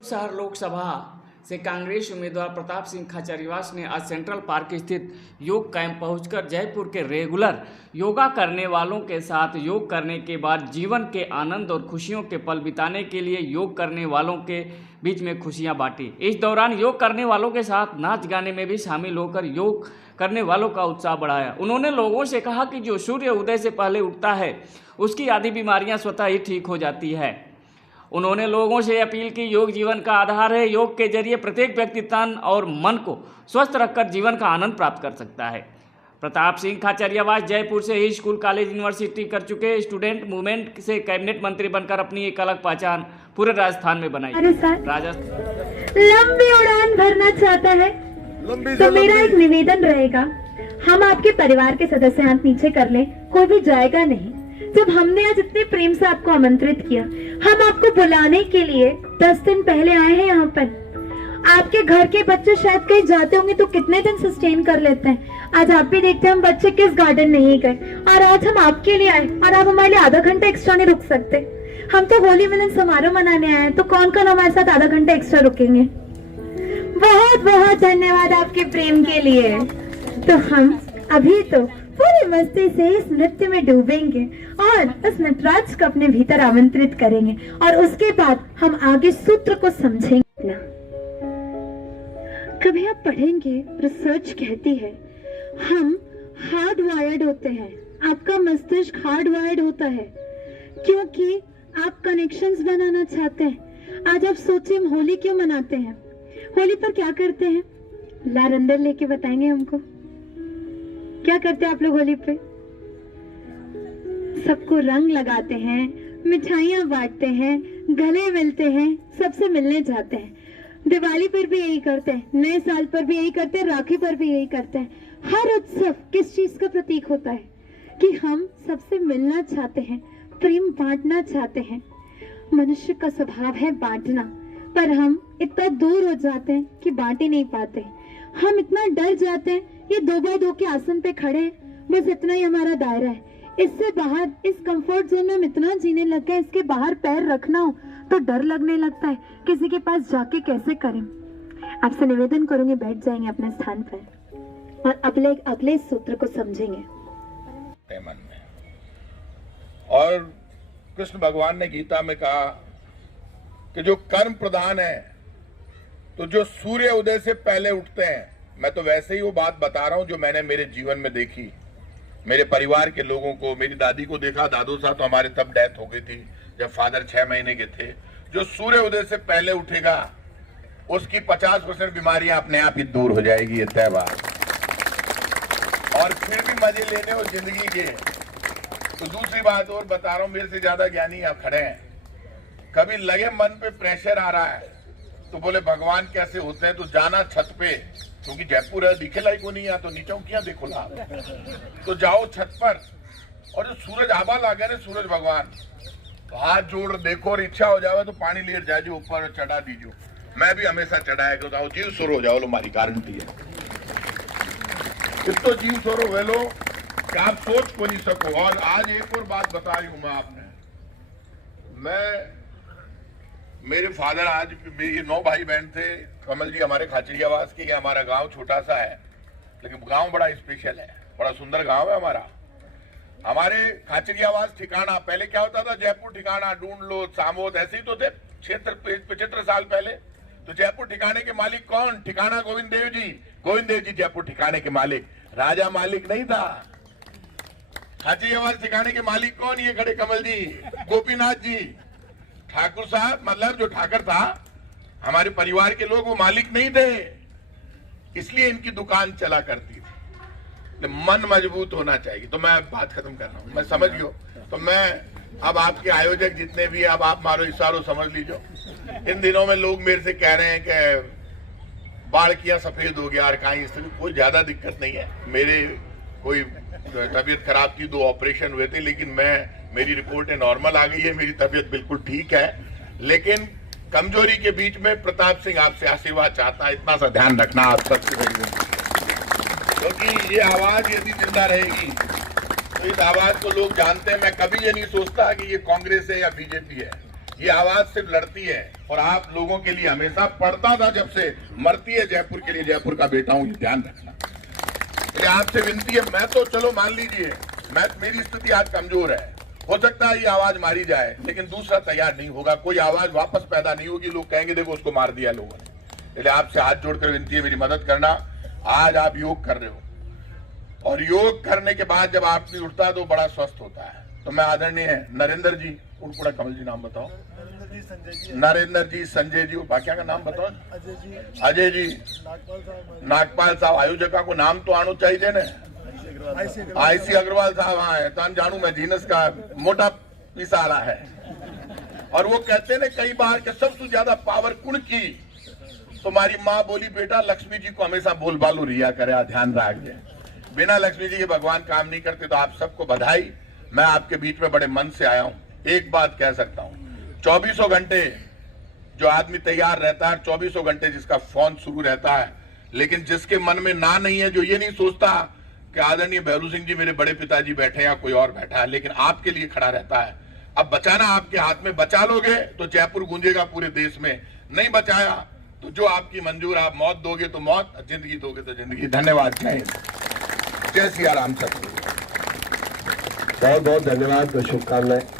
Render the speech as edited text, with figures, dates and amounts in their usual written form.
शहर लोकसभा से कांग्रेस उम्मीदवार प्रताप सिंह खाचरियावास ने आज सेंट्रल पार्क स्थित योग कैंप पहुंचकर जयपुर के रेगुलर योगा करने वालों के साथ योग करने के बाद जीवन के आनंद और खुशियों के पल बिताने के लिए योग करने वालों के बीच में खुशियां बांटी। इस दौरान योग करने वालों के साथ नाच गाने में भी शामिल होकर योग करने वालों का उत्साह बढ़ाया। उन्होंने लोगों से कहा कि जो सूर्य उदय से पहले उठता है उसकी आधी बीमारियाँ स्वतः ही ठीक हो जाती है। उन्होंने लोगों से अपील की, योग जीवन का आधार है। योग के जरिए प्रत्येक व्यक्ति तन और मन को स्वस्थ रखकर जीवन का आनंद प्राप्त कर सकता है। प्रताप सिंह खाचरियावास जयपुर से ही स्कूल, कॉलेज, यूनिवर्सिटी कर चुके स्टूडेंट मूवमेंट से कैबिनेट मंत्री बनकर अपनी एक अलग पहचान पूरे राजस्थान में बनाई। लंबी उड़ान भरना चाहता है तो मेरा एक निवेदन रहेगा, हम आपके परिवार के सदस्य हाथ नीचे कर लें, कोई भी जाएगा नहीं। जब हमने आज इतने प्रेम से आपको आमंत्रित किया, हम आपको बुलाने के लिए 10 दिन पहले आए हैं यहाँ पर। आपके घर के बच्चे शायद कहीं जाते होंगे तो कितने दिन सस्टेन कर लेते हैं। आज आप भी देखते हैं हम बच्चे किस गार्डन नहीं गए, और आज हम आपके लिए आए और आप हमारे लिए आधा घंटा एक्स्ट्रा नहीं रुक सकते। हम तो होली मिलन समारोह मनाने आए हैं, तो कौन कौन हमारे साथ आधा घंटा एक्स्ट्रा रुकेंगे। बहुत बहुत धन्यवाद आपके प्रेम के लिए। तो हम अभी तो पूरी मस्ती से इस नृत्य में डूबेंगे और उस नटराज को अपने भीतर आमंत्रित करेंगे, और उसके बाद हम आगे सूत्र को समझेंगे। कभी आप पढ़ेंगे, रिसर्च कहती है हम हार्ड वायर्ड होते हैं, आपका मस्तिष्क हार्ड वायर्ड होता है क्योंकि आप कनेक्शंस बनाना चाहते हैं। आज आप सोचिए हम होली क्यों मनाते हैं, होली पर क्या करते हैं? लार अंदर लेके बताएंगे हमको क्या करते हैं आप लोग होली पे? सबको रंग लगाते हैं, मिठाइयाँ बांटते हैं, गले मिलते हैं, सबसे मिलने जाते हैं। दिवाली पर भी यही करते हैं, नए साल पर भी यही करते हैं, राखी पर भी यही करते हैं। हर उत्सव किस चीज का प्रतीक होता है कि हम सबसे मिलना चाहते हैं, प्रेम बांटना चाहते हैं। मनुष्य का स्वभाव है बांटना, पर हम इतना दूर हो जाते हैं कि बांट ही नहीं पाते। हम इतना डर जाते हैं, ये 2x2 के आसन पे खड़े हैं, बस इतना ही हमारा दायरा है। इससे बाहर, इस कंफर्ट जोन में हम इतना जीने लग गए, इसके बाहर पैर रखना हो तो डर लगने लगता है, किसी के पास जाके कैसे करें। आपसे निवेदन करूंगी, बैठ जाएंगे अपने स्थान पर और अगले सूत्र को समझेंगे। मन में और कृष्ण भगवान ने गीता में कहा कि जो कर्म प्रधान है, तो जो सूर्य उदय से पहले उठते हैं, मैं तो वैसे ही वो बात बता रहा हूं जो मैंने मेरे जीवन में देखी। मेरे परिवार के लोगों को, मेरी दादी को देखा, दादू साहब तो हमारे तब डेथ हो गई थी जब फादर 6 महीने के थे। जो सूर्य उदय से पहले उठेगा उसकी 50% बीमारियां अपने आप ही दूर हो जाएगी, ये तय बात। और फिर भी मजे लेने हो जिंदगी के। तो दूसरी बात और बता रहा हूं, मेरे से ज्यादा ज्ञानी आप खड़े हैं। कभी लगे मन पे प्रेशर आ रहा है तो बोले भगवान कैसे होते हैं, तो जाना छत पे, क्योंकि जयपुर है, दिखे लायक को नहीं है, तो नीचे क्या देखो ला, तो जाओ छत पर और जो सूरज आबा लागे ना, सूरज भगवान, तो हाथ जोड़ देखो और इच्छा हो जाए तो पानी ले जाए ऊपर चढ़ा दीजिए। मैं भी हमेशा चढ़ाया करता हूँ, जीव सुर हो जाओ लो, हमारी गारंटी है। तो जीव सुर हो लो कि आप सोच को नहीं सको। और आज एक और बात बता रही हूं मैं आपने, मेरे फादर, आज मेरे 9 भाई बहन थे। कमल जी हमारे खाचरियावास के, हमारा गांव छोटा सा है लेकिन गांव बड़ा स्पेशल है, बड़ा सुंदर गांव है हमारा। हमारे खाचरियावास ठिकाना पहले क्या होता था, जयपुर ठिकाना, ढूंढ लो, सामोद, ऐसे ही तो थे 75 साल पहले। तो जयपुर ठिकाने के मालिक कौन? ठिकाना गोविंद देव जी। गोविंद देव जी जयपुर ठिकाने के मालिक, राजा मालिक नहीं था। खाचरियावास ठिकाने के मालिक कौन? ये खड़े कमल जी, गोपीनाथ जी। ठाकुर साहब, मतलब जो ठाकर था, हमारे परिवार के लोग, वो मालिक नहीं थे, इसलिए इनकी दुकान चला करती थी। तो मन मजबूत होना चाहिए। तो मैं बात खत्म कर रहा हूँ, मैं समझ गयो। तो मैं अब आपके आयोजक जितने भी, अब आप मारो इशारों समझ लीजिए। इन दिनों में लोग मेरे से कह रहे हैं कि बाल किया सफेद हो गया और कहीं, इस तरह कोई ज्यादा दिक्कत नहीं है। मेरे कोई तबीयत खराब थी, 2 ऑपरेशन हुए थे, लेकिन मेरी रिपोर्टें नॉर्मल आ गई है, मेरी तबीयत बिल्कुल ठीक है। लेकिन कमजोरी के बीच में प्रताप सिंह आपसे आशीर्वाद चाहता है, इतना सा ध्यान रखना आप सबसे बड़ी, क्योंकि ये आवाज यदि जिंदा रहेगी तो इस आवाज को लोग जानते हैं। मैं कभी ये नहीं सोचता कि ये कांग्रेस है या बीजेपी है, ये आवाज सिर्फ लड़ती है और आप लोगों के लिए हमेशा पढ़ता था, जब से मरती है जयपुर के लिए। जयपुर का बेटा हूं, ये ध्यान रखना। तो आपसे विनती है, मैं तो चलो मान लीजिए मेरी स्थिति आज कमजोर है, हो सकता है ये आवाज मारी जाए, लेकिन दूसरा तैयार नहीं होगा, कोई आवाज वापस पैदा नहीं होगी। लोग कहेंगे देखो उसको मार दिया लोगों ने। इसलिए आपसे हाथ जोड़कर विनती है, मेरी मदद करना। आज आप योग कर रहे हो और योग करने के बाद जब आदमी उठता है तो बड़ा स्वस्थ होता है। तो मैं आदरणीय नरेंद्र जी, उड़पुड़ा कमल जी नाम बताओ, नरेंद्र जी, संजय जी, बाकिया का नाम बताओ, अजय जी, नागपाल साहब, आयोजका को नाम तो आना चाहिए ना, आईसी अग्रवाल साहब। हाँ है, तान जानू मैं जीनस का मोटा पीसा रहा है। और वो कहते हैं कई बार कि सबसे ज्यादा पावर कुण की। तुम्हारी माँ बोली बेटा लक्ष्मी जी को हमेशा बोल बालू रिया करे, ध्यान रखिए। बिना लक्ष्मी जी के भगवान काम नहीं करते। तो आप सबको बधाई। मैं आपके बीच में बड़े मन से आया हूं। एक बात कह सकता हूं, 24 घंटे जो आदमी तैयार रहता है, 24 घंटे जिसका फोन शुरू रहता है, लेकिन जिसके मन में ना नहीं है, जो ये नहीं सोचता कि आदरणीय भैरू सिंह जी मेरे बड़े पिताजी बैठे या कोई और बैठा है, लेकिन आपके लिए खड़ा रहता है। अब बचाना आपके हाथ में। बचा लोगे तो जयपुर गूंजेगा पूरे देश में, नहीं बचाया तो जो आपकी मंजूर, आप मौत दोगे तो मौत, जिंदगी दोगे तो जिंदगी। धन्यवाद। जय हिंद, जय सिया राम। सर बहुत बहुत धन्यवाद, शुभकामनाएं।